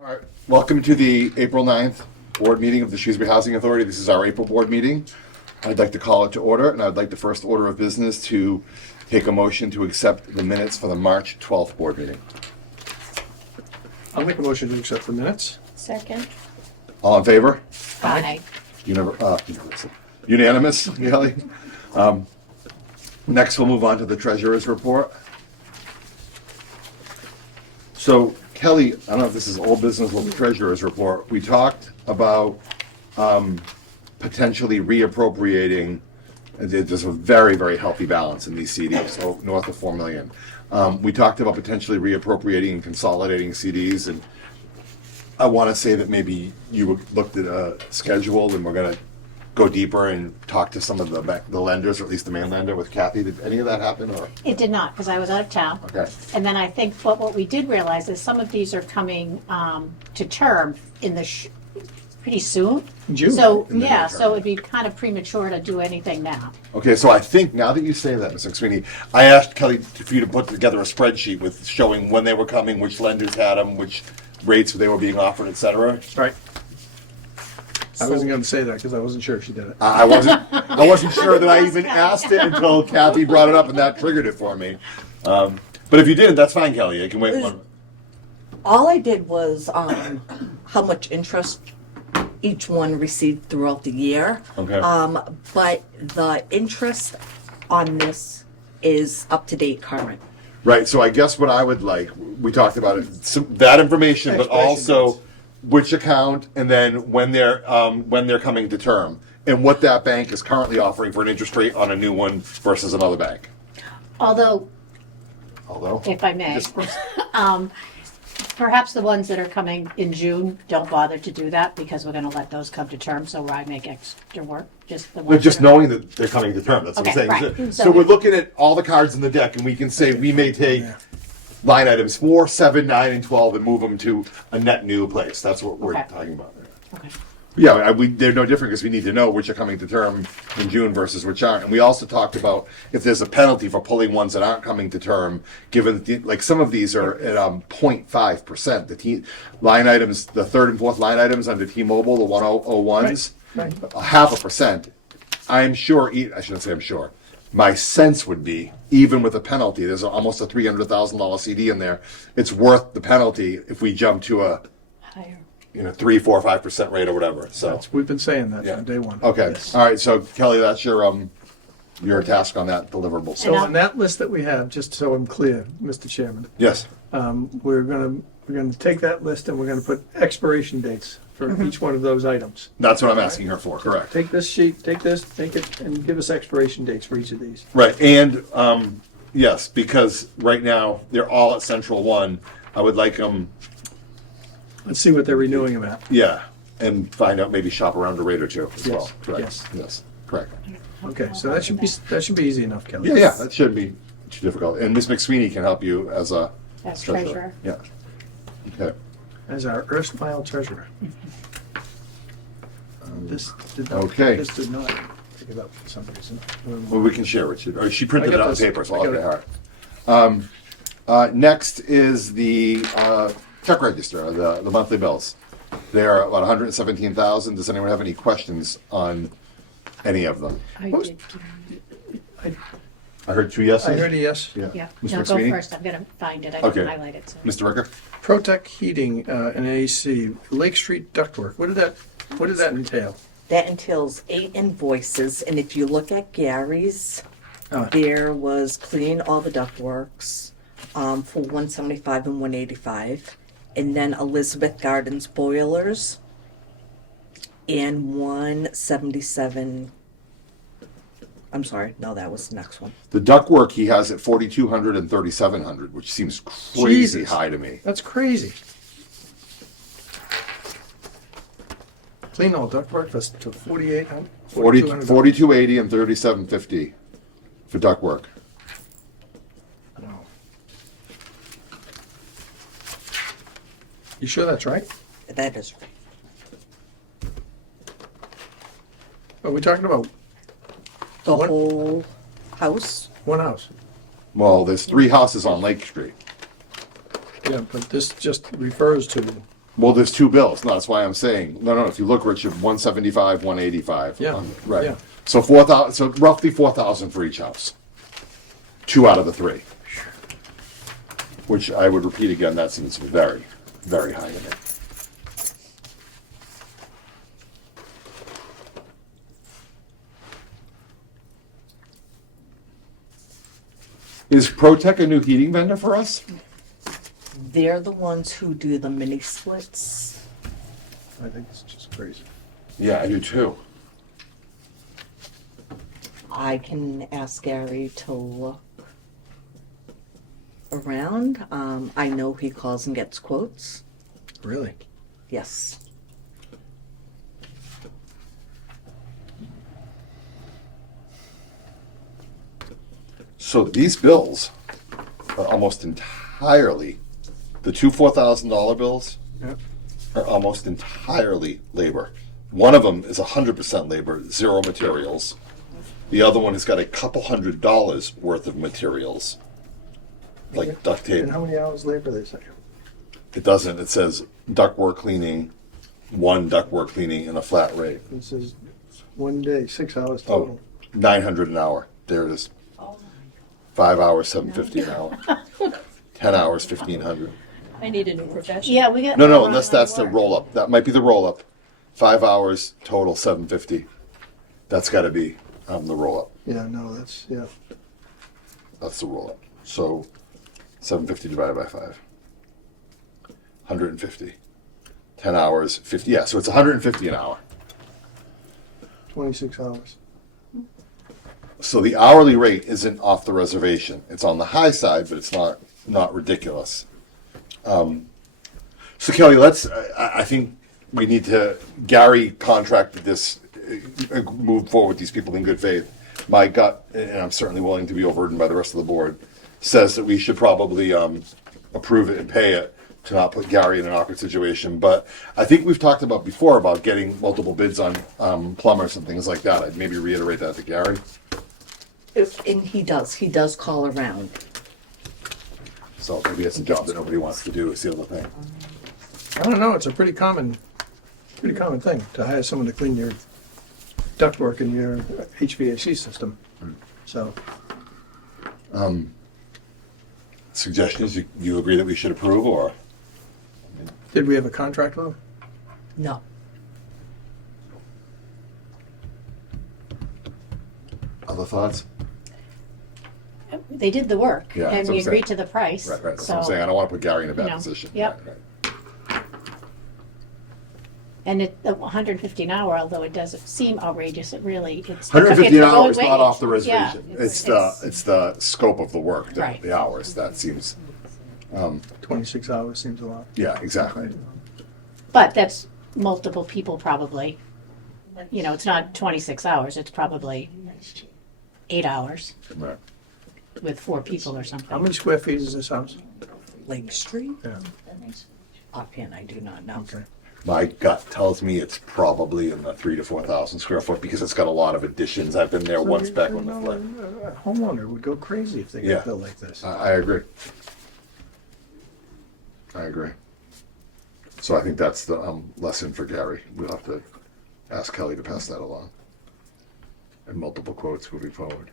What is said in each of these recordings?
All right, welcome to the April 9th board meeting of the Shrewsbury Housing Authority. This is our April board meeting. I'd like to call it to order, and I'd like the first order of business to take a motion to accept the minutes for the March 12th board meeting. I'll make a motion to accept the minutes. Second. All in favor? Aye. Unanimous, Kelly? Next, we'll move on to the treasurer's report. So, Kelly, I don't know if this is old business with the treasurer's report. We talked about potentially reappropriating. There's a very, very healthy balance in these CDs, so north of 4 million. We talked about potentially reappropriating and consolidating CDs, and I want to say that maybe you looked at a schedule, and we're going to go deeper and talk to some of the lenders, or at least the main lender with Kathy. Did any of that happen? Or? It did not, because I was out of town. Okay. And then I think what we did realize is some of these are coming to term in the pretty soon. June. So, In the yeah, near so term. it'd be kind of premature to do anything now. Okay, so I think now that you say that, Mr. McSweeney, I asked Kelly for you to put together a spreadsheet with showing when they were coming, which lenders had them, which rates they were being offered, et cetera. Right. I wasn't going to say that because I wasn't sure if she did it. I wasn't sure that I even asked it until Kathy brought it up, and that triggered it for me. But if you didn't, that's fine, Kelly. I can wait one. All I did was how much interest each one received throughout the year. Okay. But the interest on this is up to date current. Right, so I guess what I would like, we talked about it, that information, but Expiration also dates. which account, and then when they're coming to term, and what that bank is currently offering for an interest rate on a new one versus another bank. Although, Although, if I may, Yes, please. perhaps the ones that are coming in June, don't bother to do that, because we're going to let those come to term, so why make extra work? Just the But ones just that are- knowing that they're coming to term, that's what I'm Okay, saying. right. So we're looking at all the cards in the deck, and we can say we may take line items 4, 7, 9, and 12 and move them to a net new place. That's what we're Okay. talking about. Okay. Yeah, they're no different because we need to know which are coming to term in June versus which aren't. And we also talked about if there's a penalty for pulling ones that aren't coming to term, given that like some of these are at 0.5%. The line items, the third and fourth line items under T-Mobile, the 101s, Right. 0.5%. I'm sure, I shouldn't say I'm sure. My sense would be, even with a penalty, there's almost a $300,000 CD in there. It's worth the penalty if we jump to a Higher. 3, 4, 5% rate or whatever. So. We've been saying that Yeah. from day one. Okay, Yes. all right, so Kelly, that's your task on that deliverable. So And on that list that we have, just so I'm clear, Mr. Chairman, Yes, we're going to take that list and we're going to put expiration dates for each one of those items. that's what I'm asking her for, correct. Take this sheet, take this, take it, and give us expiration dates for each of these. Right, and, yes, because right now, they're all at Central One. I would like them, Let's see what they're renewing them at. yeah, and find out, maybe shop around a rate or two as Yes, well. Correct. yes. Yes, correct. Okay, so that should be easy enough, Kelly. Yeah, that shouldn't be too difficult. And Ms. McSweeney can help you as a As treasurer. treasurer. Yeah. Okay. As our erstwhile treasurer. This did not. Okay. This did not pick it up for some reason. Well, we can share with you. Or she printed I it got on this. paper, so I I'll got get it. her. Next is the check register, the monthly bills. They're about 117,000. Does anyone have any questions on any of them? I What was- did. I heard 2 yeses. I heard a yes. Yeah. Yeah, Mr. no, go McSweeney? first, I'm going to find it, I Okay. didn't highlight it, so. Mr. Ricker? Protec Heating and AC, Lake Street ductwork. What did that entail? That entails 8 invoices, and if you look at Gary's, Oh. there was cleaning all the ductworks for 175 and 185, and then Elizabeth Gardens boilers, and 177. I'm sorry, no, that was the next one. The ductwork he has at 4,200 and 3,700, which seems crazy Jesus. high to me. That's crazy. Clean all ductwork for to 4,800. 4,280 and 3,750 for ductwork. No. You sure that's right? That is right. Are we talking about The What? whole house. one house? Well, there's 3 houses on Lake Street. Yeah, but this just refers to Well, there's two bills. No, that's why I'm saying, no, if you look, Richard, 175, 185. Yeah, Right. yeah. So 4,000, so roughly 4,000 for each house. 2 out of the 3. Which I would repeat again, that seems very, very high to me. Is ProTech a new heating vendor for us? They're the ones who do the mini splits. I think it's just crazy. Yeah, I do too. I can ask Gary to look around. I know he calls and gets quotes. Really? Yes. So these bills are almost entirely, the two $4,000 bills Yep. are almost entirely labor. One of them is 100% labor, 0 materials. The other one has got a couple $100 worth of materials, like duct tape. And how many hours labor they say? It doesn't. It says ductwork cleaning, 1 ductwork cleaning, and a flat rate. It says 1 day, 6 hours Oh, total. 900 an hour. There it is. 5 hours, 750 an hour. 10 hours, 1,500. I need a new profession. Yeah, we got. No, unless that's the roll up. That might be the roll up. 5 hours total, 750. That's got to be the roll up. Yeah, no, that's, yeah. That's the roll up. So 750 divided by 5. 150. 10 hours, 50. Yeah, so it's 150 an hour. 26 hours. So the hourly rate isn't off the reservation. It's on the high side, but it's not ridiculous. So Kelly, I think we need to, Gary contracted this, move forward with these people in good faith. My gut, and I'm certainly willing to be overridden by the rest of the board, says that we should probably approve it and pay it to not put Gary in an awkward situation. But I think we've talked about before about getting multiple bids on plumbers and things like that. I'd maybe reiterate that to Gary. And he does call around. So maybe it's a job that nobody wants to do, is the other thing. I don't know, it's a pretty common thing to hire someone to clean your ductwork in your HVAC system. So, Suggestion is you agree that we should approve, or? did we have a contract with them? No. Other thoughts? They did the work, Yeah, that's and what we I'm agreed saying. to the price. Right, that's what I'm so- saying. I don't want to put Gary in a bad You know, position. yep. Right. And it, 150 an hour, although it doesn't seem outrageous, it really, it's. 150 it's an the hour going is not wage. off the Yeah, reservation. It's the scope of the work, Right. the hours. That seems, 26 hours seems a lot. yeah, exactly. But that's multiple people probably. You know, it's not 26 hours, it's probably 8 hours Right. with 4 people or How something. many square feet is this house? Lake Street? Yeah, Offhand, I do not know. okay. My gut tells me it's probably in the 3,000 to 4,000 square foot because it's got a lot of additions. I've been there once back when the flood. A homeowner would go crazy if they Yeah. got built like this. I agree. I agree. So I think that's the lesson for Gary. We'll have to ask Kelly to pass that along. And multiple quotes moving forward.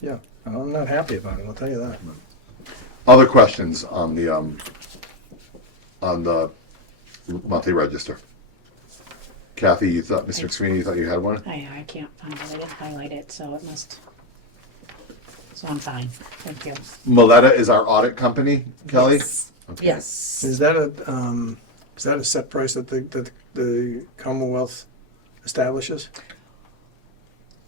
Yeah, I'm not happy about it, I'll tell you that. Other questions on the monthly register? Kathy, you thought, Mr. McSweeney, you thought you had one? I can't find it, I didn't highlight it, so it must, so I'm fine, thank you. Maletta is our audit company, Kelly? Yes. Okay. Yes. Is that a set price that the Commonwealth establishes?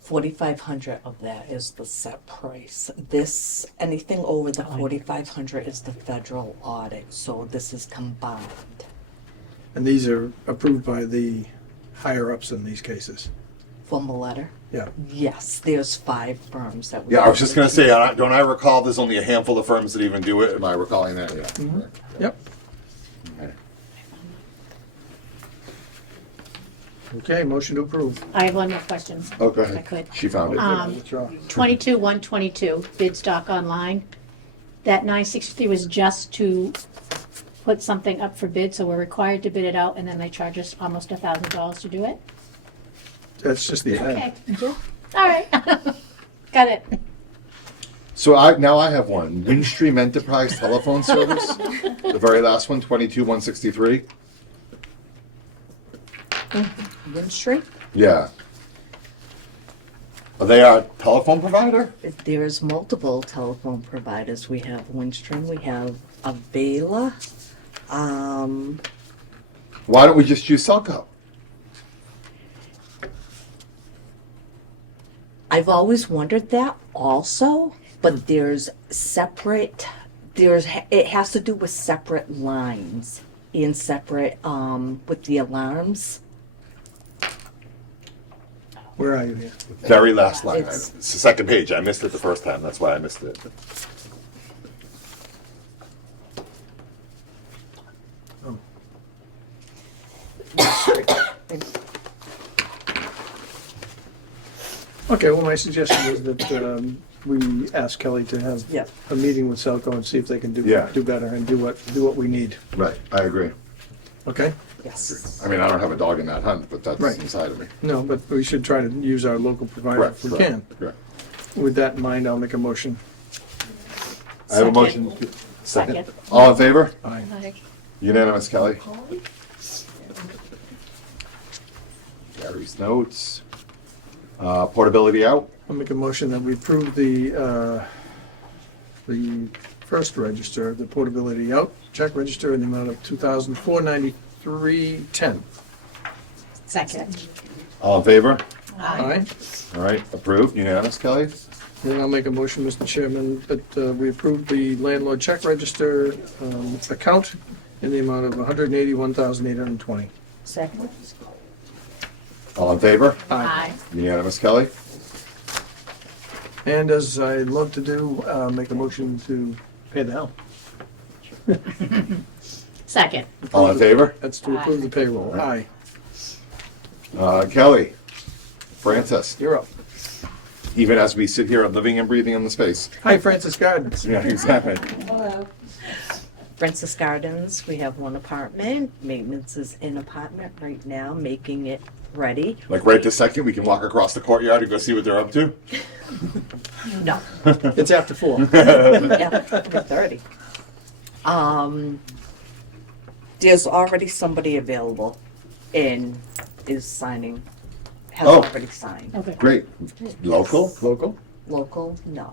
4,500 of that is the set price. This, anything over the 4,500 is the federal audit, so this is combined. And these are approved by the higher ups in these cases? From a letter? Yeah. Yes, there's 5 firms that. Yeah, I was just gonna say, don't I recall there's only a handful of firms that even do it? Am I recalling that? Yeah. Yep. Okay. Okay, motion to approve. I have one more question. Oh, go If I ahead. could. She found it. Withdraw. 22-122, bid stock online. That 963 was just to put something up for bid, so we're required to bid it out, and then they charge us almost $1,000 to do it? That's just the ad. Okay. All right. Got it. So I have one. Windstream Enterprise Telephone Service. The very last one, 22,163. Windstream? Yeah. Are they our telephone provider? There's multiple telephone providers. We have Windstream, we have Avela. Why don't we just use Cellco? I've always wondered that also, but there's separate, it has to do with separate lines and separate, with the alarms. Where are you here? Very last line. It's- It's the second page. I missed it the first time. That's why I missed it. Okay, well, my suggestion is that we ask Kelly to have Yeah. a meeting with Celco and see if they can do Yeah. better and do what we need. Right. I agree. Okay? Yes. I mean, I don't have a dog in that hunt, but that's Right. inside of me. No, but we should try to use our local provider Correct. if we can. Correct. With that in mind, I'll make a motion. I have a Second. motion. Second. All in favor? Aye. Unanimous, Kelly. Gary's notes. Portability out. I'll make a motion that we approve the first register, the portability out, check register in the amount of $2,493.10. Second. All in favor? Aye. All right, approved, unanimous, Kelly. Then I'll make a motion, Mr. Chairman, that we approve the landlord check register account in the amount of $181,820. Second? All in favor? Aye. Unanimous, Kelly. And as I love to do, make a motion to pay the hell. Second. All in favor? That's to approve the payroll. Aye. Kelly, Francis, You're up. even as we sit here living and breathing in the space. Hi, Francis Gardens. Yeah, exactly. Francis Gardens, we have one apartment. Maintenance is in apartment right now, making it ready. Like right this second, we can walk across the courtyard and go see what they're up to. No. It's after 4. Yeah, 30. There's already somebody available and is signing, has Oh. already signed. Okay. Great. Local? Local? Local, no.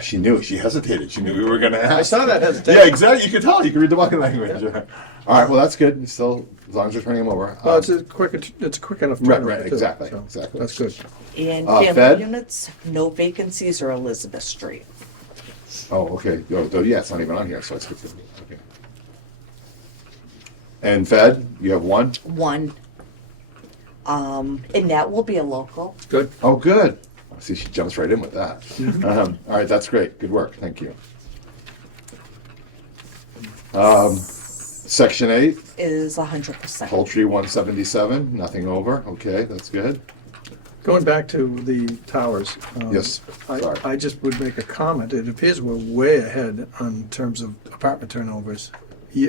She knew. She hesitated. She knew we were going to ask. I saw that hesitation. Yeah, exactly. You could tell. You could read the body language. All right. Well, that's good. Still, as long as you're turning them over. Well, it's a quick enough Right, turnaround, right, too, exactly, so exactly. That's good. And Fed? family units, no vacancies or Elizabeth Street. Oh, okay. Yeah, it's not even on here, so it's good. Okay. And Fed, you have one? One. And that will be a local. Good. Oh, good. See, she jumps right in with that. All right, that's great. Good work. Thank you. Section 8, Is 100%. poultry 177, nothing over. Okay, that's good. Going back to the towers. Yes, sorry. I just would make a comment. It appears we're way ahead on terms of apartment turnovers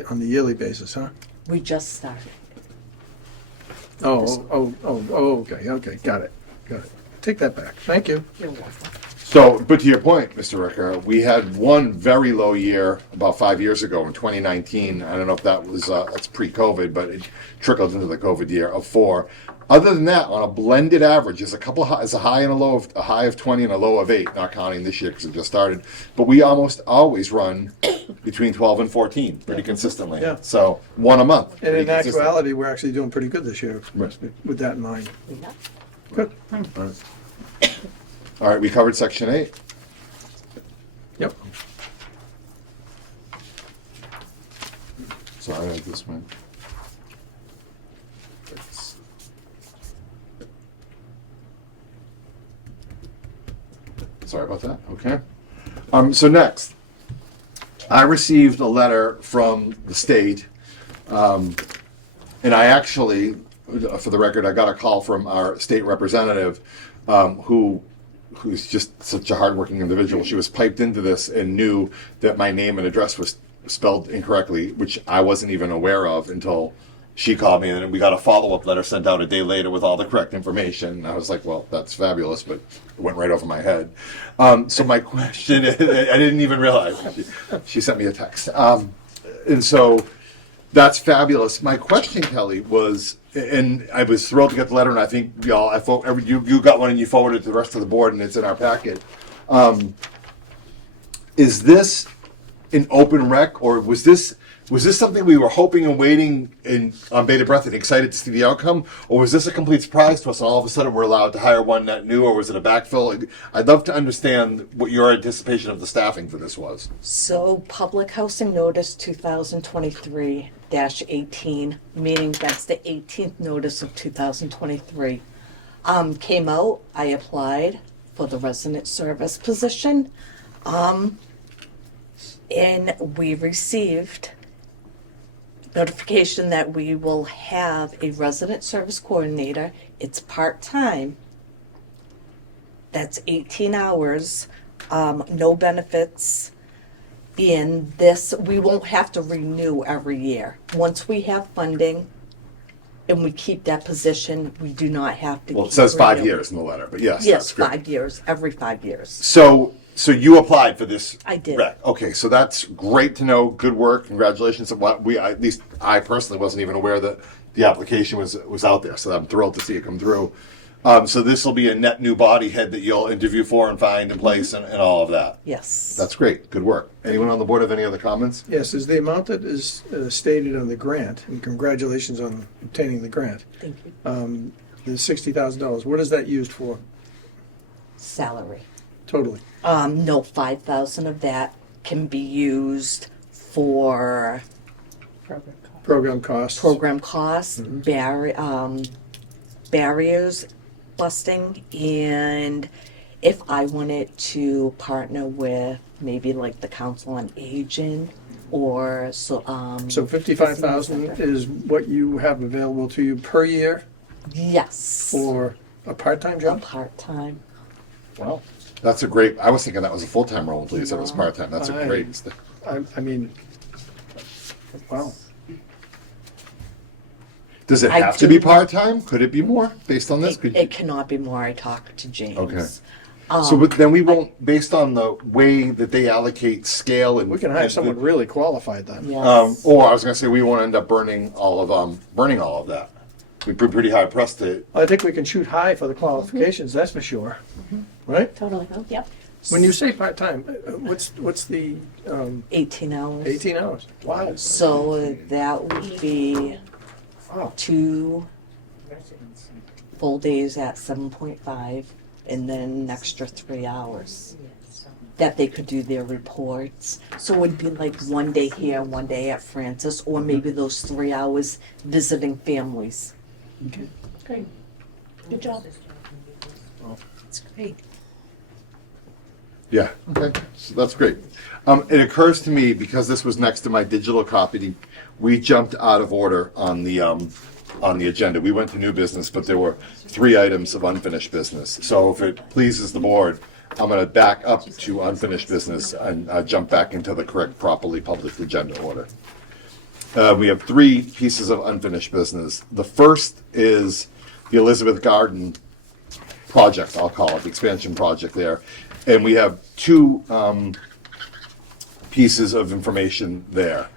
on the yearly basis, huh? We just started. Oh, okay, got it. Take that back. Thank you. You're welcome. So, but to your point, Mr. Ricker, we had one very low year about 5 years ago in 2019. I don't know if that was that's pre-COVID, but it trickled into the COVID year of 4. Other than that, on a blended average, is a high and a high of 20 and a low of 8. Not counting this year because it just started, but we almost always run between 12 and 14 pretty consistently. Yeah. So one a month. And pretty in consistent. actuality, we're actually doing pretty good this year Right. with that in mind. Yeah. Good. All right, we covered section 8. Yep. Sorry, I just went. Sorry about that. Okay. So next, I received a letter from the state, and I actually, for the record, I got a call from our state representative, who's just such a hardworking individual. She was piped into this and knew that my name and address was spelled incorrectly, which I wasn't even aware of until she called me, and then we got a follow-up letter sent out a day later with all the correct information. I was like, well, that's fabulous, but it went right over my head. So my question, I didn't even realize. She sent me a text. And so that's fabulous. My question, Kelly, was, and I was thrilled to get the letter, and I think y'all, you got one and you forwarded it to the rest of the board, and it's in our packet. Is this an open rec, or was this something we were hoping and waiting on bated breath and excited to see the outcome, or was this a complete surprise to us and all of a sudden we're allowed to hire one net new, or was it a backfill? I'd love to understand what your anticipation of the staffing for this was. So Public Housing Notice 2023-18, meaning that's the 18th notice of 2023, came out. I applied for the resident service position, and we received notification that we will have a resident service coordinator. It's part-time. That's 18 hours, no benefits. In this, we won't have to renew every year. Once we have funding and we keep that position, we do not have to. Well, it says 5 renew. years in the letter, but yes, Yes, that's great. 5 years, every 5 years. So you applied for this? I did. Rec. Okay, so that's great to know. Good work. Congratulations. At least I personally wasn't even aware that the application was out there, so I'm thrilled to see it come through. So this will be a net new body head that you'll interview for and find in place and all of that. Yes. That's great. Good work. Anyone on the board have any other comments? Yes, is the amount that is stated on the grant, and congratulations on obtaining the grant, Thank you. the $60,000, what is that used for, Salary. totally? No, 5,000 of that can be used for Program costs? program costs, barriers busting, and if I wanted to partner with maybe like the Council on Aging or So 55,000 is what you have available to you per year yes, for a part-time a job? part-time. Wow. That's a great. I was thinking that was a full-time role until you said it was part-time. That's a great. I mean, wow. Does it I have to be do- part-time? Could it be more based on this? Could It cannot be more. I talked to James. Okay. So then we won't, based on the way that they allocate scale and We can hire someone really qualified then. Yes. or I was going to say we won't end up burning all of that. We'd be pretty hard pressed to. I think we can shoot high for the qualifications, that's for sure. Right? Totally, oh, yep. When you say part-time, what's the 18 hours. 18 hours? Wow. So that would be Wow. 2 full days at 7.5, and then an extra 3 hours that they could do their reports. So it would be like 1 day here, 1 day at Francis, or maybe those 3 hours visiting families. Great. Good job. That's great. Yeah. Okay. So that's great. It occurs to me because this was next to my digital copy, we jumped out of order on the agenda. We went to new business, but there were 3 items of unfinished business. So if it pleases the board, I'm going to back up to unfinished business and jump back into the correct, properly published agenda order. We have 3 pieces of unfinished business. The first is the Elizabeth Garden project, I'll call it, the expansion project there. And we have 2 pieces of information there.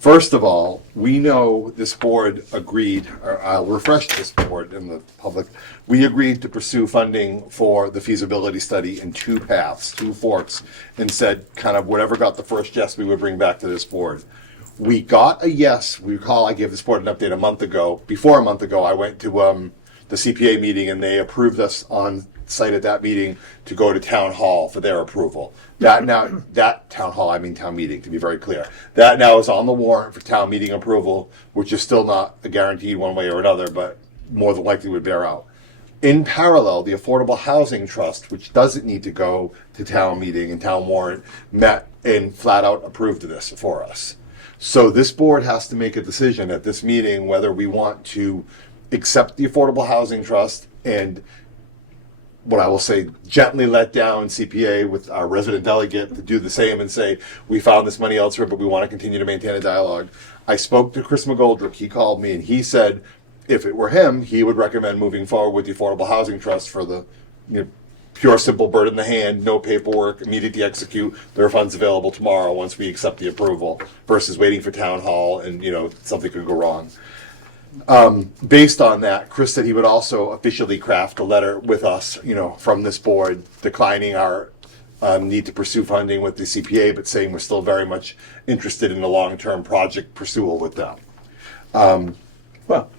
First of all, we know this board agreed, or I'll refresh this board in the public, we agreed to pursue funding for the feasibility study in 2 paths, 2 forks, and said kind of whatever got the first yes, we would bring back to this board. We got a yes. We recall I gave this board an update a month ago. Before a month ago, I went to the CPA meeting and they approved us on site at that meeting to go to town hall for their approval. That town hall, I mean town meeting, to be very clear. That now is on the warrant for town meeting approval, which is still not a guaranteed one way or another, but more than likely would bear out. In parallel, the Affordable Housing Trust, which doesn't need to go to town meeting and town warrant, met and flat out approved this for us. So this board has to make a decision at this meeting whether we want to accept the Affordable Housing Trust and what I will say, gently let down CPA with our resident delegate to do the same and say, we found this money elsewhere, but we want to continue to maintain a dialogue. I spoke to Chris McGoldrick. He called me and he said, if it were him, he would recommend moving forward with the Affordable Housing Trust for the pure, simple bird in the hand, no paperwork, immediately execute. There are funds available tomorrow once we accept the approval versus waiting for town hall and, something could go wrong. Based on that, Chris said he would also officially craft a letter with us, from this board declining our need to pursue funding with the CPA, but saying we're still very much interested in a long-term project pursual with them. Well,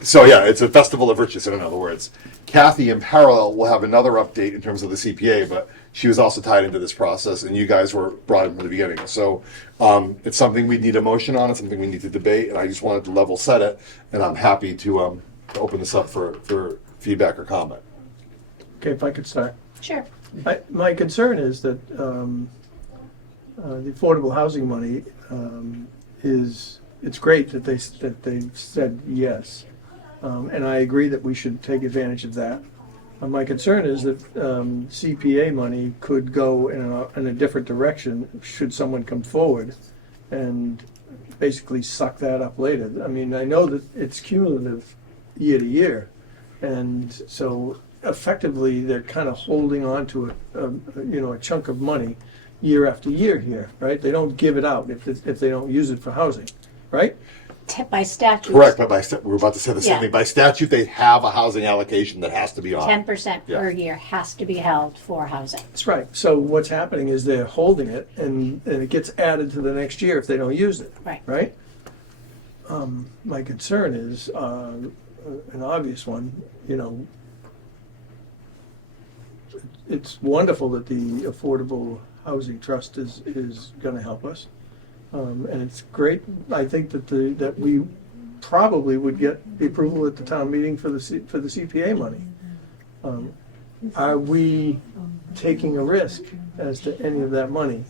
So yeah, it's a festival of riches, in other words. Kathy, in parallel, will have another update in terms of the CPA, but she was also tied into this process, and you guys were brought in from the beginning. So it's something we need a motion on, it's something we need to debate, and I just wanted to level set it, and I'm happy to open this up for feedback or comment. okay, if I could start. Sure. My concern is that the affordable housing money it's great that they said yes. And I agree that we should take advantage of that. My concern is that CPA money could go in a different direction should someone come forward and basically suck that up later. I mean, I know that it's cumulative year to year, and so effectively they're kind of holding on to a chunk of money year after year here, right? They don't give it out if they don't use it for housing, right? By statute. Correct, but we're about to say the same Yeah. thing. By statute, they have a housing allocation that has to be on. 10% per Yeah. year has to be held for housing. That's right. So what's happening is they're holding it, and it gets added to the next year if they don't use it. Right. Right? My concern is an obvious one. It's wonderful that the Affordable Housing Trust is going to help us, and it's great. I think that we probably would get the approval at the town meeting for the CPA money. Are we taking a risk as to any of that money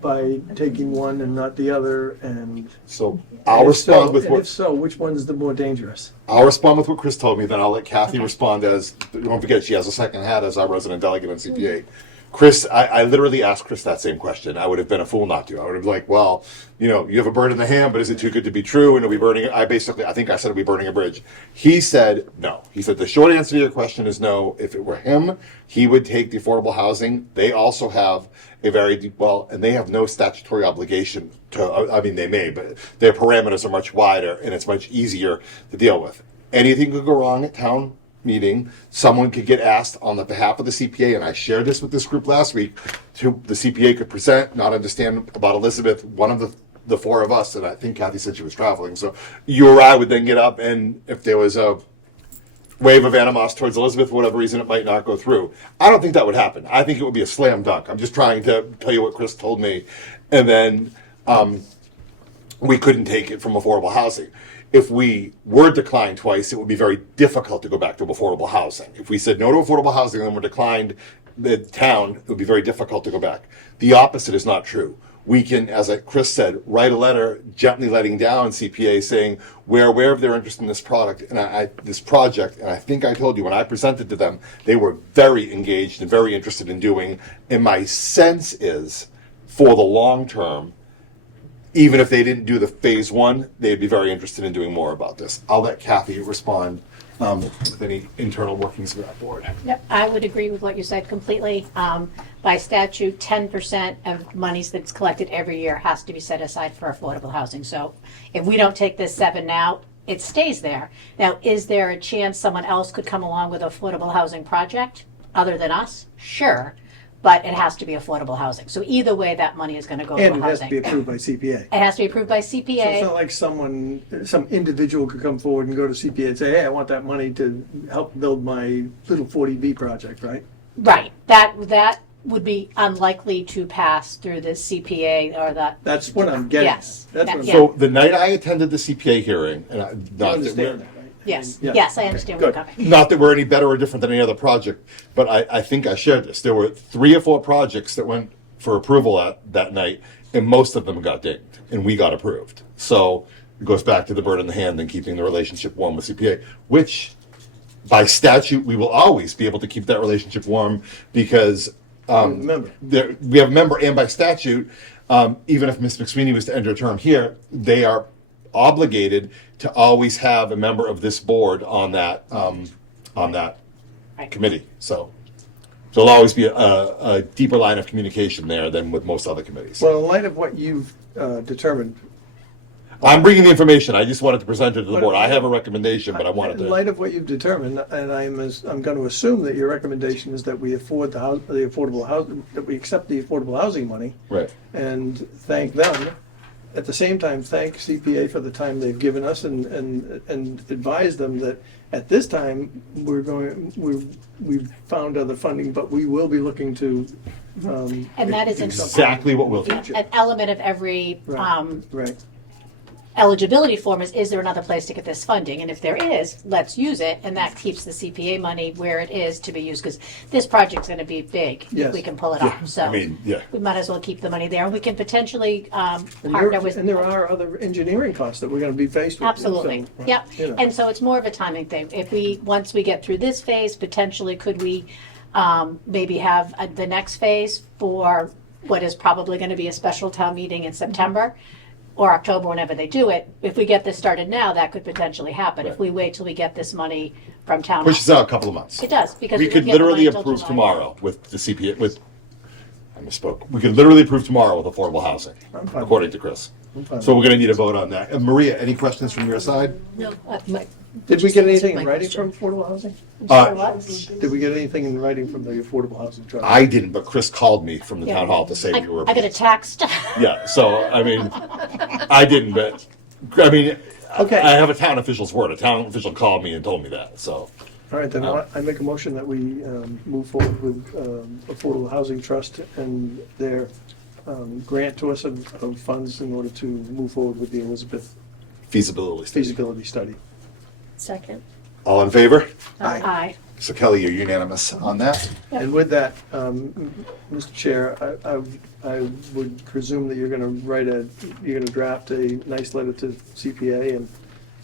by taking one and not the other? And So I'll respond with and what if so, which one's the more dangerous? I'll respond with what Chris told me. Then I'll let Kathy respond as. Don't forget, she has a second hat as our resident delegate on CPA. Chris, I literally asked Chris that same question. I would have been a fool not to. I would have been like, well, you have a bird in the hand, but is it too good to be true? And are we burning? I think I said, are we burning a bridge? He said no. He said the short answer to your question is no. If it were him, he would take the affordable housing. They also have and they have no statutory obligation to. I mean, they may, but their parameters are much wider, and it's much easier to deal with. Anything could go wrong at town meeting. Someone could get asked on the behalf of the CPA, and I shared this with this group last week, the CPA could present, not understand about Elizabeth, one of the four of us, and I think Kathy said she was traveling, so you or I would then get up, and if there was a wave of animosity towards Elizabeth, for whatever reason, it might not go through. I don't think that would happen. I think it would be a slam dunk. I'm just trying to tell you what Chris told me, and then we couldn't take it from affordable housing. If we were declined twice, it would be very difficult to go back to affordable housing. If we said no to affordable housing and then we're declined the town, it would be very difficult to go back. The opposite is not true. We can, as Chris said, write a letter gently letting down CPA saying we're aware of their interest in this product and this project. And I think I told you when I presented to them, they were very engaged and very interested in doing. And my sense is, for the long term, even if they didn't do the phase one, they'd be very interested in doing more about this. I'll let Kathy respond with any internal workings of that board. Yep, I would agree with what you said completely. By statute, 10% of monies that's collected every year has to be set aside for affordable housing. So if we don't take this 7 now, it stays there. Now, is there a chance someone else could come along with an affordable housing project other than us? Sure, but it has to be affordable housing. So either way, that money is going to go to And it has to housing. be approved by CPA. It has to be approved by So it's CPA. not like some individual could come forward and go to CPA and say, hey, I want that money to help build my little 40B project, right? Right, that would be unlikely to pass through the CPA or the. That's what I'm getting at. Yes. That's what I'm Yeah. So the night I attended the CPA hearing, and You not that understand that, right? Yes, Yeah. yes, I understand where Good. you're coming. not that we're any better or different than any other project, but I think I shared this. There were 3 or 4 projects that went for approval that night, and most of them got dinged, and we got approved. So it goes back to the bird in the hand and keeping the relationship warm with CPA, which by statute, we will always be able to keep that relationship warm because Remember, we have a member, and by statute, even if Ms. McSweeney was to enter a term here, they are obligated to always have a member of this board on that Right. committee. So there'll always be a deeper line of communication there than with most other committees. well, in light of what you've determined, I'm bringing the information. I just wanted to present it to the board. I have a recommendation, but I wanted in to. light of what you've determined, and I'm going to assume that your recommendation is that we afford the affordable housing, that we accept the affordable housing money, Right. and thank them. At the same time, thank CPA for the time they've given us, and advise them that at this time we've found other funding, but we will be looking to. And that is Exactly what we'll do. an element of every Right. eligibility form is there another place to get this funding? And if there is, let's use it, and that keeps the CPA money where it is to be used, because this project's gonna be big if Yes. we can pull it off, so. I mean, yeah. We might as well keep the money there, and we can potentially And partner with. there are other engineering costs that we're going to be faced with. Absolutely, so, yep. you know. And so it's more of a timing thing. If once we get through this phase, potentially could we maybe have the next phase for what is probably gonna be a special town meeting in September or October, whenever they do it. If we get this started now, that could potentially happen. If we wait till we get this money from town. Pushes out a couple of months. It does, because We we could wouldn't get the literally money until approve July. tomorrow with the CPA, I misspoke. We could literally approve tomorrow with affordable housing, I'm fine. according to Chris. fine. So we're gonna need a vote on that. And Maria, any questions from your side? Did we get anything in writing from affordable housing? Sorry, what? Did we get anything in writing from the affordable housing trust? I didn't, but Chris called me from the Yeah. town hall to say you were. I got a text. Yeah, so, I mean, I didn't, but, I mean, Okay. I have a town official's word. A town official called me and told me that, so. All right, then I make a motion that we move forward with Affordable Housing Trust and their grant to us of funds in order to move forward with the Elizabeth Feasibility study. feasibility study. Second. All in favor? Aye. So Kelly, you're unanimous on that? And with that, Mr. Chair, I would presume that you're going to draft a nice letter to CPA, and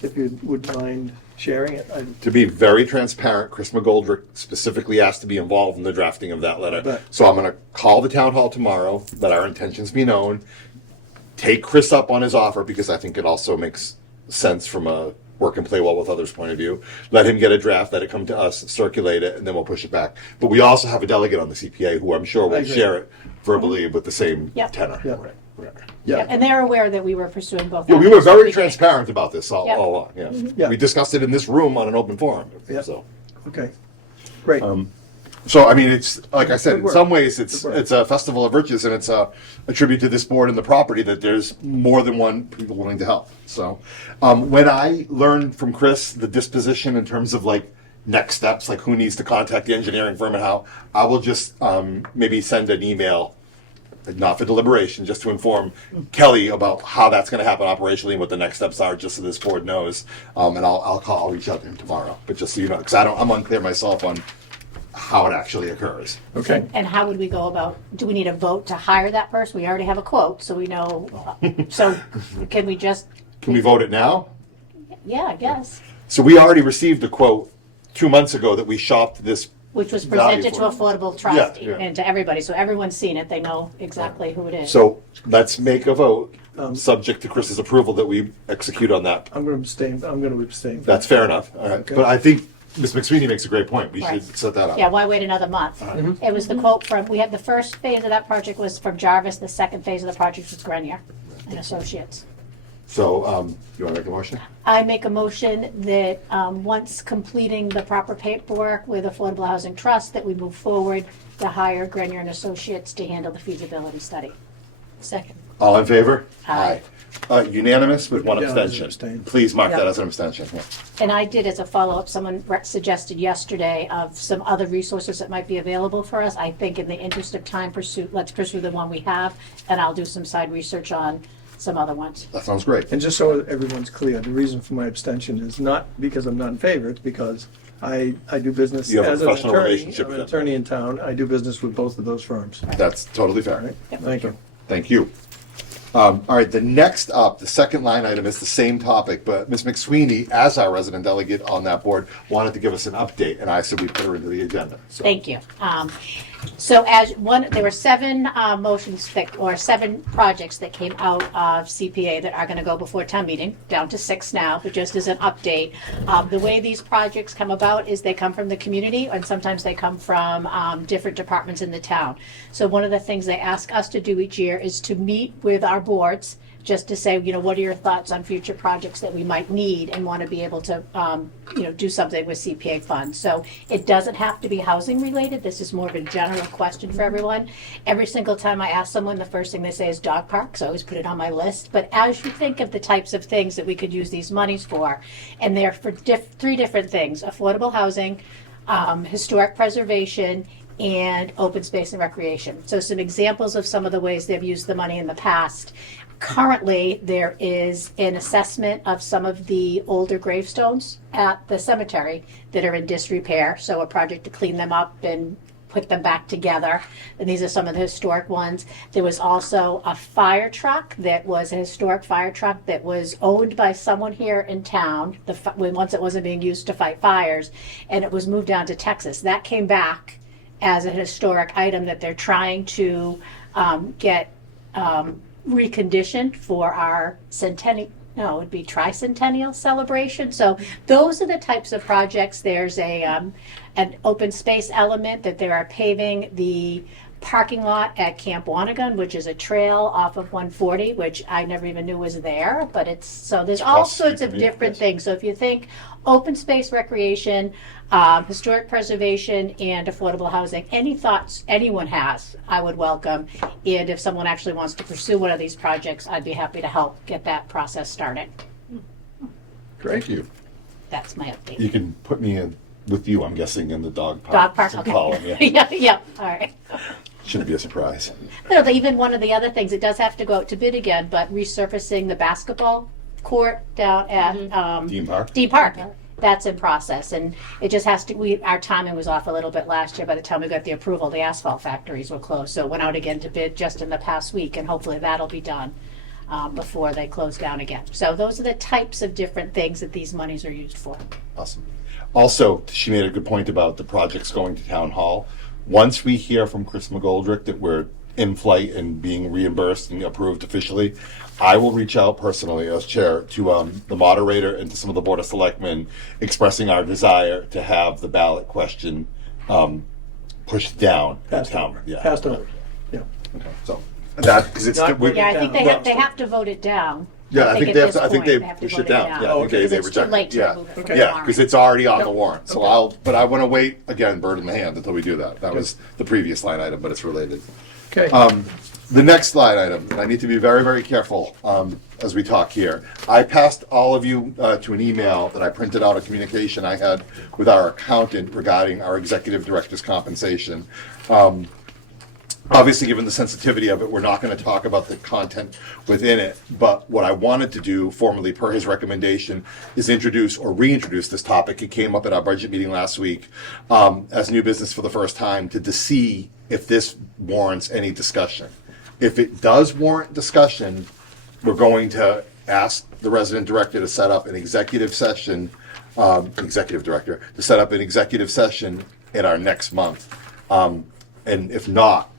if you would mind sharing it, To be very transparent, Chris McGoldrick specifically asked to be involved in the drafting of that letter. Right. So I'm gonna call the town hall tomorrow, let our intentions be known, take Chris up on his offer, because I think it also makes sense from a work and play well with others' point of view. Let him get a draft, let it come to us, circulate it, and then we'll push it back. But we also have a delegate on the CPA who I'm sure I will agree. share it verbally with the same Yep. tenor. Yeah. Right. Yeah, and they're aware that we were pursuing both. Yeah, we options were from the very beginning. transparent about this all Yep. along, yeah. Yeah. We discussed it in this room on an open forum, Yeah. so. Okay, great. So, I mean, it's, like I said, Good in work. some ways, it's Good work. a festival of virtues, and it's a tribute to this board and the property that there's more than one people willing to help. So, when I learned from Chris the disposition in terms of like next steps, like who needs to contact the engineering firm and how, I will just maybe send an email, not for deliberation, just to inform Kelly about how that's going to happen operationally and what the next steps are, just so this board knows. And I'll reach out to him tomorrow. But just so you know, because I'm unclear myself on how it actually occurs. Okay. And how would we go about, do we need a vote to hire that person? We already have a quote, so we know, so can we just, Can we vote it now? yeah, I guess, So we already received a quote 2 months ago that we shopped this. which was Value presented to for it. Affordable Trust Yeah, yeah. and to everybody, so everyone's seen it, they know exactly who it is. So let's make a vote, subject to Chris's approval, that we execute on that. I'm going to abstain. That's fair enough. All right. Okay. But I think Ms. McSweeney makes a great point. We Right. should set that up. Yeah, why wait another month? It was the quote from, we had the first phase of that project was from Jarvis, the second phase of the project was Grenier and Associates. So, you want to make a motion? I make a motion that, once completing the proper paperwork with Affordable Housing Trust, that we move forward to hire Grenier and Associates to handle the feasibility study. Second. All in favor? Aye. Unanimous with one Yeah, I was an abstention. abstain. Please mark that Yeah. as an abstention. Yeah. And I did, as a follow-up, someone suggested yesterday of some other resources that might be available for us. I think in the interest of time, let's pursue the one we have, and I'll do some side research on some other ones. That sounds great. And just so everyone's clear, the reason for my abstention is not because I'm not in favor, it's because I do business You have a as an professional attorney. relationship I'm an with them. attorney in town. I do business with both of those firms. That's totally fair. Thank you. Thank you. All right, the next up, the second line item is the same topic, but Ms. McSweeney, as our resident delegate on that board, wanted to give us an update, and I said we put her into the agenda. So. Thank you. So there were seven motions or seven projects that came out of CPA that are going to go before town meeting, down to 6 now, but just as an update. The way these projects come about is they come from the community, and sometimes they come from different departments in the town. So one of the things they ask us to do each year is to meet with our boards, just to say, what are your thoughts on future projects that we might need and want to be able to, do something with CPA funds. So it doesn't have to be housing related. This is more of a general question for everyone. Every single time I ask someone, the first thing they say is dog parks. I always put it on my list. But as you think of the types of things that we could use these monies for, and they're for three different things: affordable housing, historic preservation, and open space and recreation. So some examples of some of the ways they've used the money in the past. Currently, there is an assessment of some of the older gravestones at the cemetery that are in disrepair. So a project to clean them up and put them back together. And these are some of the historic ones. There was also a fire truck that was a historic fire truck that was owned by someone here in town, once it wasn't being used to fight fires, and it was moved down to Texas. That came back as a historic item that they're trying to get reconditioned for our it would be tricentennial celebration. So those are the types of projects. There's an open space element that they are paving the parking lot at Camp Wanagon, which is a trail off of 140, which I never even knew was there. But there's all sorts of different things. So if you think open space recreation, historic preservation, and affordable housing, any thoughts anyone has, I would welcome. And if someone actually wants to pursue one of these projects, I'd be happy to help get that process started. Thank you. That's my update. You can put me in with you, I'm guessing, in the dog park. Dog park, okay. Column, yeah. yeah, all right. Shouldn't be a surprise. No, but even one of the other things, it does have to go out to bid again, but resurfacing the basketball court down at Dean Park. That's in process, and it just has to. Our timing was off a little bit last year. By the time we got the approval, the asphalt factories were closed, so it went out again to bid just in the past week, and hopefully that'll be done before they close down again. So those are the types of different things that these monies are used for. Awesome. Also, she made a good point about the projects going to town hall. Once we hear from Chris McGoldrick that we're in flight and being reimbursed and approved officially, I will reach out personally as chair to the moderator and to some of the board of selectmen, expressing our desire to have the ballot question pushed down at town. Yeah. Passed over. Yeah. Okay. So that because it's Not we, Yeah, I think Down. they have to vote it down. yeah. I think they have to. I think they to push vote it down. Yeah. Oh, I think okay. they It's too reject late it. to Yeah. remove it from Okay. the Yeah, warrant. because it's already on the Yep. warrant. So Okay. but I want to wait again, bird in the hand, until we do that. That was the previous line item, but it's related. Okay. The next line item, and I need to be very, very careful as we talk here. I passed all of you to an email that I printed out, a communication I had with our accountant regarding our executive director's compensation. Obviously, given the sensitivity of it, we're not going to talk about the content within it. But what I wanted to do formally, per his recommendation, is introduce or reintroduce this topic. It came up at our budget meeting last week as new business for the first time to see if this warrants any discussion. If it does warrant discussion, we're going to ask the resident director to set up an executive session, executive director, to set up an executive session in our next month. And if not,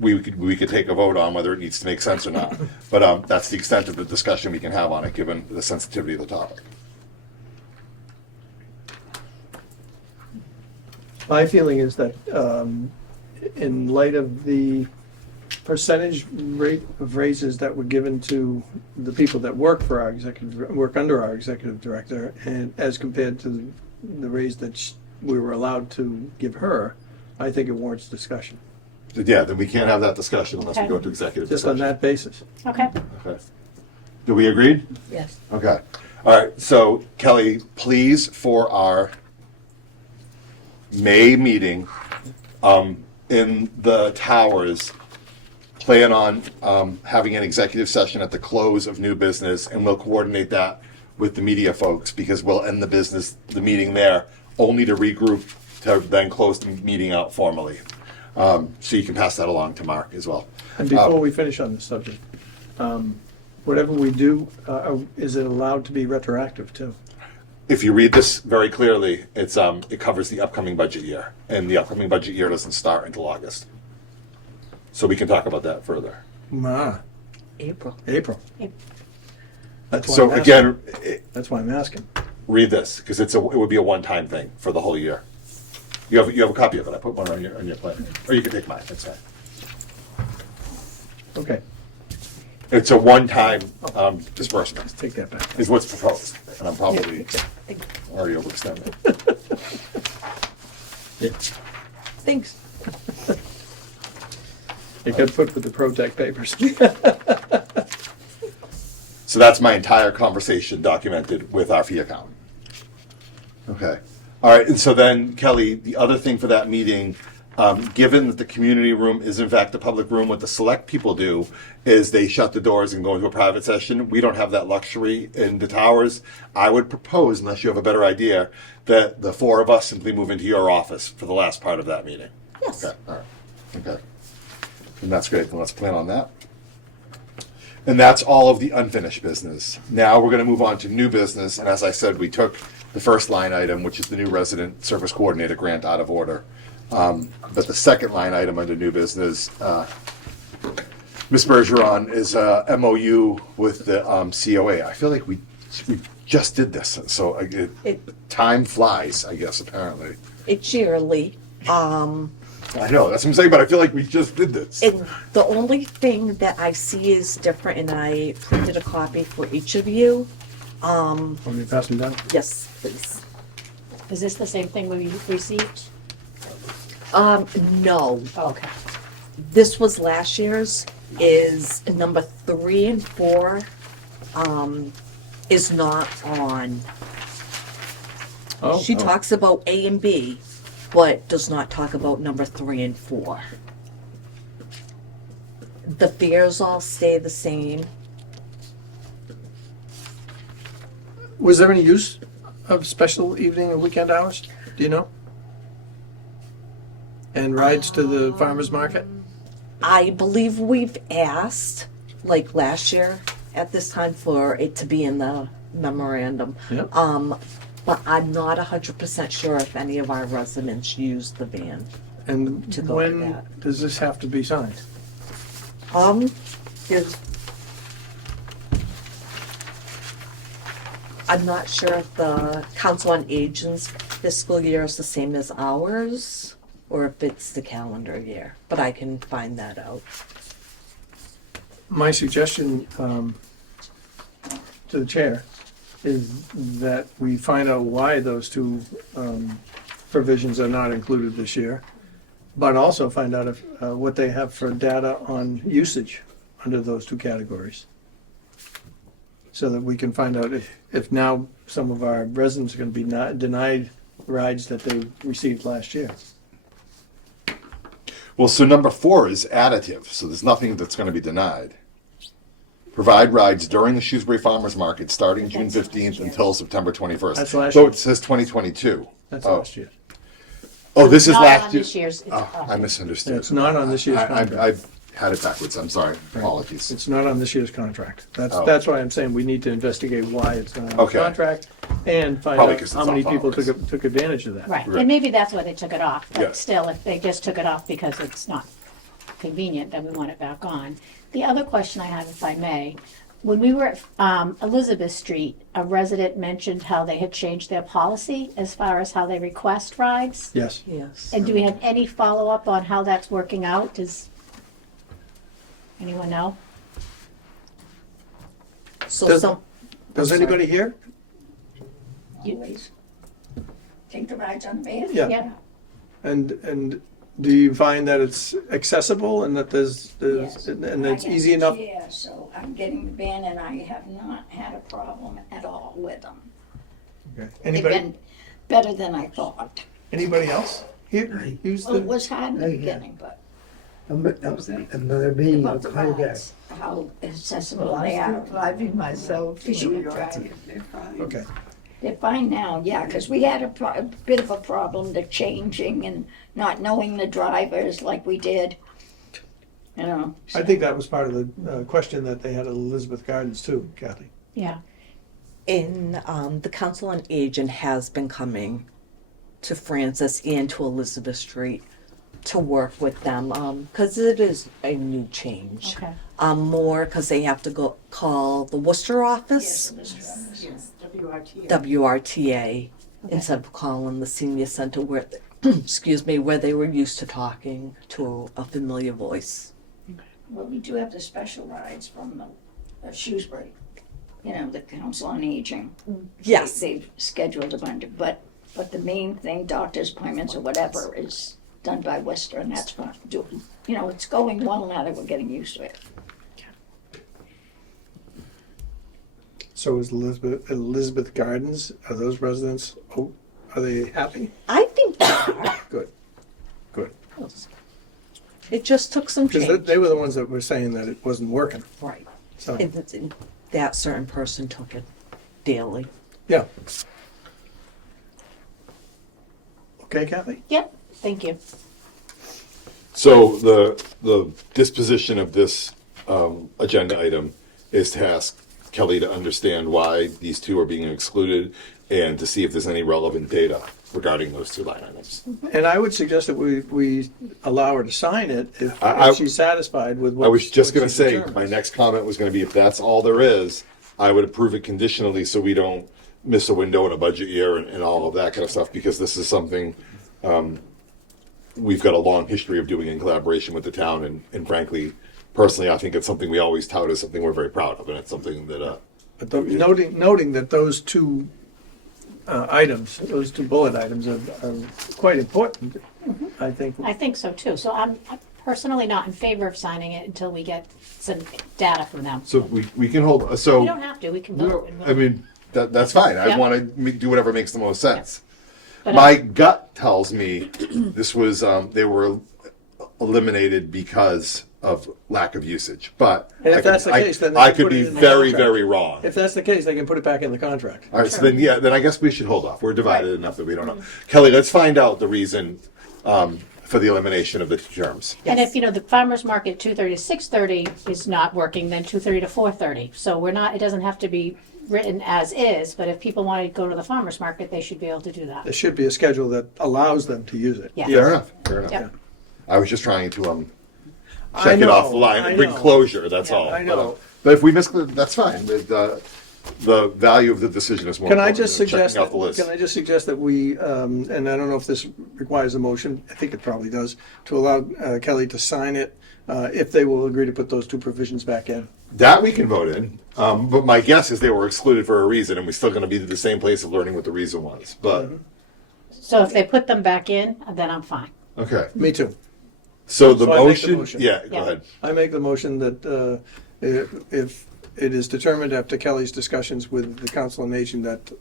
we could take a vote on whether it needs to make sense or not. But that's the extent of the discussion we can have on it, given the sensitivity of the topic. My feeling is that in light of the percentage rate of raises that were given to the people that work under our executive director, and as compared to the raise that we were allowed to give her, I think it warrants discussion. Yeah, then we can't have that discussion unless we go to executive Just discussion. on that basis. Okay. Okay. Do we agree? Yes. Okay. All right. So Kelly, please, for our May meeting in the towers, plan on having an executive session at the close of new business, and we'll coordinate that with the media folks, because we'll end the meeting there, only to regroup to then close the meeting out formally. So you can pass that along to Mark as well. And before we finish on this subject, whatever we do, is it allowed to be retroactive too? If you read this very clearly, it covers the upcoming budget year, and the upcoming budget year doesn't start until August. So we can talk about that further. April. April. Yep. That's why So I'm asking. again, That's why I'm asking. read this because it would be a one-time thing for the whole year. You have a copy of it. I put one on your plan, or you can take mine. That's fine. Okay, It's a one-time disbursement. let's take that back. Is what's proposed, and I'm probably already overextending. Thanks. It got put with the Protect papers. So that's my entire conversation documented with our fee accountant. Okay. All right. And so then, Kelly, the other thing for that meeting, given that the community room is in fact a public room, what the select people do is they shut the doors and go into a private session. We don't have that luxury in the towers. I would propose, unless you have a better idea, that the four of us simply move into your office for the last part of that meeting. Yes. Okay. All right. Okay. And that's great. Then let's plan on that. And that's all of the unfinished business. Now we're going to move on to new business. And as I said, we took the first line item, which is the new resident service coordinator grant, out of order. But the second line item under new business, Ms. Bergeron, is a MOU with the COA. I feel like we just did this. So time flies, I guess, apparently. It's yearly. I know, that's what I'm saying, but I feel like we just did this. And the only thing that I see is different, and I printed a copy for each of you. Want me to pass them down? Yes, please. Is this the same thing we received? No. Oh, okay. This was last year's. Is number 3 and 4 is not on. Oh, She talks about A and B, but does not talk about number 3 and 4. The fares all stay the same. Was there any use of special evening or weekend hours? Do you know? And rides to the farmer's market? I believe we've asked, like last year at this time, for it to be in the memorandum. Yep. But I'm not 100% sure if any of our residents use the van. And To go when to that. does this have to be signed? There's, I'm not sure if the Council on Aging's fiscal year is the same as ours, or if it's the calendar year, but I can find that out. My suggestion to the chair is that we find out why those two provisions are not included this year, but also find out if what they have for data on usage under those two categories, so that we can find out if now some of our residents are going to be denied rides that they received last year. Well, so number 4 is additive, so there's nothing that's going to be denied. Provide rides during the Shrewsbury Farmers Market starting June 15th until September 21st. That's last So year. it says 2022. That's Oh. last year. Oh, this is Not last on year. this year's. It's Oh, I last misunderstood. It's not on this year's contract. I had it backwards. I'm sorry. Apologies. It's not on this year's contract. Oh. That's why I'm saying we need to investigate why it's not on the Okay. contract and find Probably out 'cause how it's many off people hours. took advantage of that. Right, Right. and maybe that's why they took it off, Yeah. but still, if they just took it off because it's not convenient, then we want it back on. The other question I have, if I may, when we were at Elizabeth Street, a resident mentioned how they had changed their policy as far as how they request rides. Yes. Yes. And do we have any follow-up on how that's working out? Does anyone know? So Does- some, Does anybody here? Anyways, take the rides on the van? Yeah, And do you find that it's accessible and that there's Yes. and it's I easy have enough? a chair, so I'm getting the van and I have not had a problem at all with them. Okay. They've Anybody? been better than I thought. Anybody else here use Well, it the? was hard in the Oh, yeah. beginning, but Another meeting about of the Congress. rides, how accessible they are. driving myself. Because you would drive. Okay. They're fine now, yeah, because we had a bit of a problem, the changing and not knowing the drivers like we did. you know. I think that was part of the question that they had at Elizabeth Gardens too, Kathy. Yeah. In the Council on Aging has been coming to Francis and to Elizabeth Street to work with them because it is a new change. Okay. More because they have to go call the Worcester office, WRTA, instead of calling the senior center where, excuse me, where they were used to talking to a familiar voice. Well, we do have the special rides from the Shrewsbury, you know, the Council on Aging. Yes. They've scheduled a bunch of, but the main thing, doctor's appointments or whatever, is done by Worcester, and that's fine. You know, it's going well now that we're getting used to it. So is Elizabeth Gardens, are those residents, are they happy? I think they are. Good. It just took some Because change. they were the ones that were saying that it wasn't working. Right. So, And that certain person took it daily. yeah. Okay, Kathy? Yep, thank you. So the disposition of this agenda item is to ask Kelly to understand why these two are being excluded and to see if there's any relevant data regarding those two line items. And I would suggest that we allow her to sign it if she's satisfied with what. I was just what going to she say, determines. my next comment was going to be, if that's all there is, I would approve it conditionally so we don't miss a window in a budget year and all of that kind of stuff, because this is something we've got a long history of doing in collaboration with the town, and frankly, personally, I think it's something we always tout as something we're very proud of, and it's something that But noting that those two items, those two bullet items are quite important, I think. I think so too. So I'm personally not in favor of signing it until we get some data from them. so we can hold. So We don't have to, we can vote. and I mean, that's fine. I Yep. want to do whatever makes the most sense. But My gut tells me this was they were eliminated because of lack of usage, but And if that's the case, then they I can could put it be in the very, contract. very wrong. If that's the case, they can put it back in the contract. All right, so then I guess we should hold off. We're divided enough that we don't know. Kelly, let's find out the reason for the elimination of the two terms. And if, the farmer's market 2:30 to 6:30 is not working, then 2:30 to 4:30. So it doesn't have to be written as is, but if people want to go to the farmer's market, they should be able to do that. There should be a schedule that allows them to use it. Yeah. Fair enough. Fair enough. Yep. I was just trying to I check it know, off the line I and bring know. closure. That's Yeah, all. I know. But if we miss, that's fine. The value of the decision is more Can I important just than suggest checking off the list. Can I just suggest that we, and I don't know if this requires a motion, I think it probably does, to allow Kelly to sign it if they will agree to put those two provisions back in. That we can vote in, but my guess is they were excluded for a reason, and we're still going to be at the same place of learning what the reason was. But So if they put them back in, then I'm fine. okay, Me too. so the So I make the motion, motion. yeah, go Yeah. ahead. I make the motion that if it is determined after Kelly's discussions with the Council on Aging that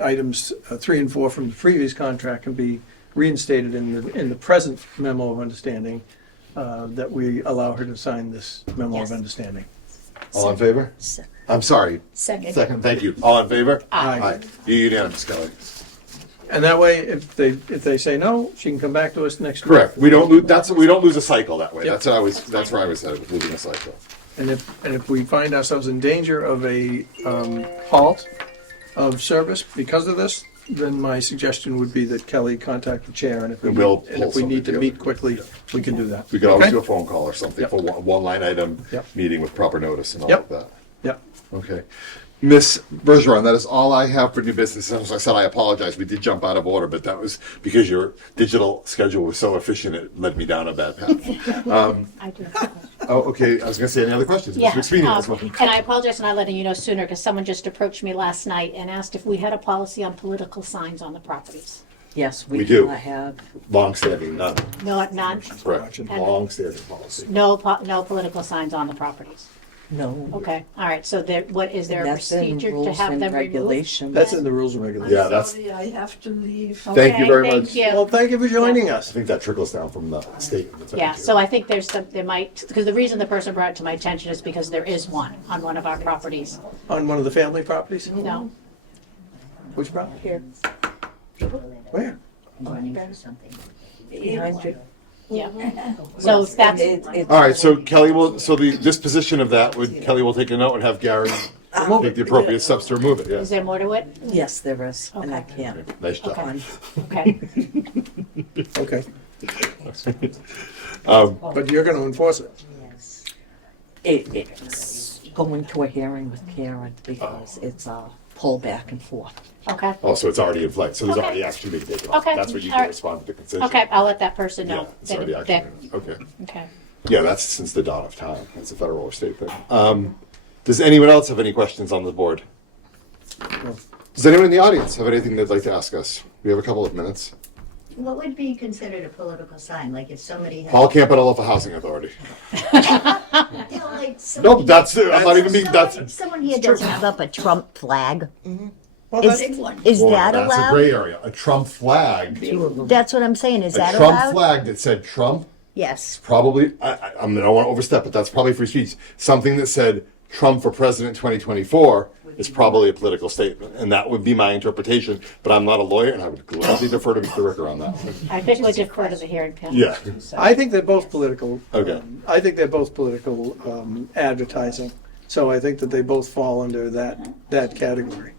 items 3 and 4 from the previous contract can be reinstated in the present memo of understanding, that we allow her to sign this memo Yes. of understanding. All in favor? I'm sorry. Second. Second, thank you. All in favor? Aye. You're unanimous, Kelly. And that way, if they say no, she can come back to us next week. Correct. We don't lose. We don't lose a cycle that way. Yep. That's where I was headed with losing a cycle. And if we find ourselves in danger of a halt of service because of this, then my suggestion would be that Kelly contact the chair, and if we And we'll need, pull something to meet together. quickly, we can do that. We could always Okay? do a phone call or something Yep. for one line item Yep. meeting with proper notice and all Yep. of that. Yep. Okay. Miss Bergeron, that is all I have for new business. As I said, I apologize. We did jump out of order, but that was because your digital schedule was so efficient it led me down a bad path. I do have a question. Oh, okay. I was going to say any other questions? Yeah, Mr. McSweeney, this one. and I apologize for not letting you know sooner, because someone just approached me last night and asked if we had a policy on political signs on the properties. Yes, We we do. do have. Long-standing, none. No, none, Correct. Long-standing policy. no political signs on the properties. No. Okay, all right, so is there a That's in procedure to rules have and them removed? regulations. That's in the rules and regulations. Yeah, that's. Sorry, I have to leave. Thank you Okay, very thank much. you. Well, thank you for joining I us. think that trickles down from the state. Yeah, so I think there might, because the reason the person brought it to my attention is because there is one on one of our properties. On one of the family properties? No, Which property? Here, Where? behind you. Yeah. So that's, It's All right, so Kelly will, so the disposition of that would, Kelly will take a note and have Gary take the appropriate steps to remove it, is yes. there more to it? yes, there is, and I Okay. can't. Nice job. Okay. Okay. Okay, Um, but you're gonna enforce it. It's going to a hearing with Karen because it's a pull back and forth. Okay. Oh, so it's already in flight, so there's Okay. already action being taken. Okay. That's what you All can right. respond to the consent. Okay, I'll let that person Yeah, know. it's already that- action. Okay. Okay. Yeah, that's since the dawn of time. That's a federal or state thing. Does anyone else have any questions on the board? Does anyone in the audience have anything they'd like to ask us? We have a couple of minutes. What would be considered a political sign? Like if somebody had. Paul Campanella for Housing Authority. You know, like somebody- Nope, that's it. I'm not even being, that's. Someone here doesn't have up a Trump flag. Well, Is, that's, Big one. is Well, that that's a allowed? gray area. A Trump flag. That's what I'm saying. Is A that Trump allowed? flag that said Trump, Yes. probably, I don't want to overstep, but that's probably free speech. Something that said Trump for president 2024 is probably a political statement, and that would be my interpretation. But I'm not a lawyer, and I would gladly defer to Mr. Ricker on that. I think we'll defer to the hearing panel. Yeah. I think they're both political. Okay. I think they're both political advertising. So I think that they both fall under that category.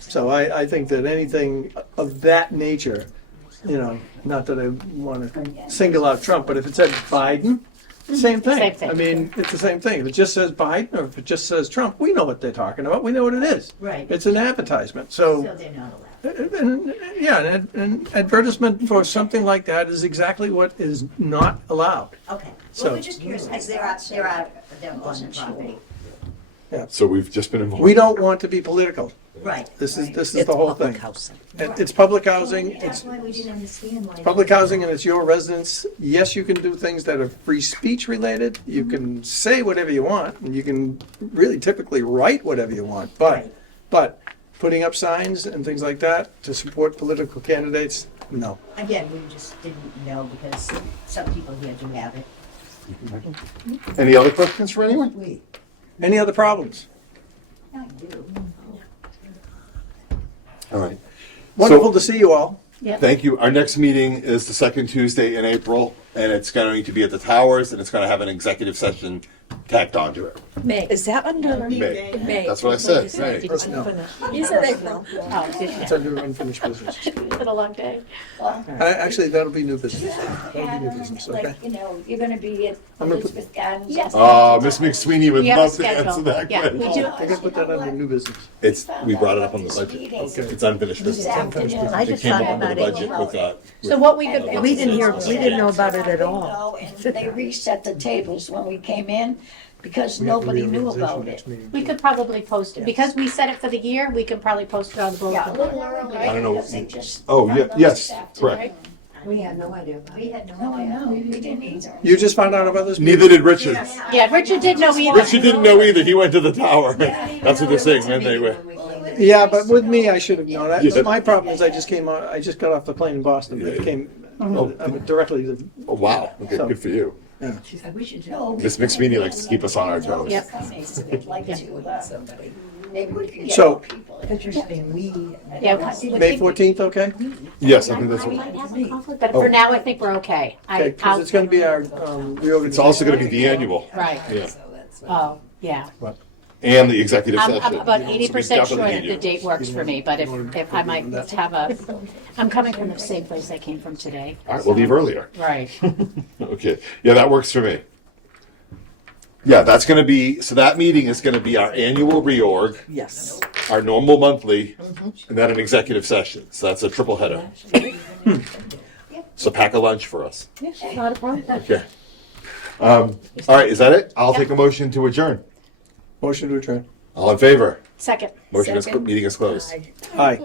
So I think that anything of that nature, you know, not that I want to single out Trump, but if it said Biden, same thing. Same thing. I mean, it's the same thing. If it just says Biden or if it just says Trump, we know what they're talking about. We know what it is. Right. It's an advertisement. So they're not allowed. An advertisement for something like that is exactly what is not allowed. Okay. So- Well, we're just curious because they're on the property. So we've just been involved. We don't want to be political. Right. This is right. the whole public thing. housing. It's public housing. That's It's why we didn't understand why. public housing, and it's your residence. Yes, you can do things that are free speech related. You can say whatever you want, and you can really typically write whatever you want. But putting up signs and things like that to support political candidates, no. Again, we just didn't know because some people here do have it. Any other questions for anyone? Wait. Any other problems? I do. All right. Wonderful to see you all. Thank you. Our next meeting is the second Tuesday in April, and it's going to be at the Towers, and it's going to have an exexecutive session tacked onto it. Is that under May. That's what I said. May. You said April. Oh, did It's under unfinished business. It's been a long day. Actually, that'll be new business. That'll be new business, okay? Like, you know, you're gonna be at I'm gonna put- Elizabeth Gardens. Yes. Miss McSweeney would We have a love to schedule. answer that Yeah, we question. do. I gotta put that under new business. We brought it up on the budget. Okay. It's unfinished business. I It just came thought up on the about it. budget with that. So what we could. We didn't know about it at all. And they reset the tables when we came in because nobody knew about it. We could probably post it, because we set it for the year, we can probably post it on the Yeah, a bulletin. little early. I don't know. because they just Oh, found yeah, out yes, this afternoon. correct. We had no idea. We had No, I know, we didn't either. You just found out about this? Neither did Richard. Yeah, Richard didn't know either. Richard didn't know either. He went to the tower. That's what they're saying when they were. Yeah, but with me, I should have known. Yeah. My problem is I just got off the plane in Boston, but it came directly to, Oh, wow. Okay, So- good for you. We should know. Miss McSweeney likes to keep us on our toes. Yep. We'd like to, maybe we could get So- more people. Yeah, May 14th, okay? Yes, I think that's I what. might have a conflict, but for now, I think we're okay. Okay, because it's gonna be our reorganization. It's also going to be the annual. Right. Yeah. Oh, yeah. And the executive I'm session. about So we 80% sure definitely that need the you. date works for me, but if I might have I'm coming from the same place I came from today. All right, we'll leave earlier. Right. Okay. Yeah, that works for me. Yeah, that's going to be, so that meeting is going to be our annual reorg, Yes. our normal monthly, and then an executive session. So that's a triple header. So pack a lunch for us. Not a problem. Okay. All right, is that it? I'll take a motion to adjourn. Motion to adjourn. All in favor? Second. Meeting is closed. Aye.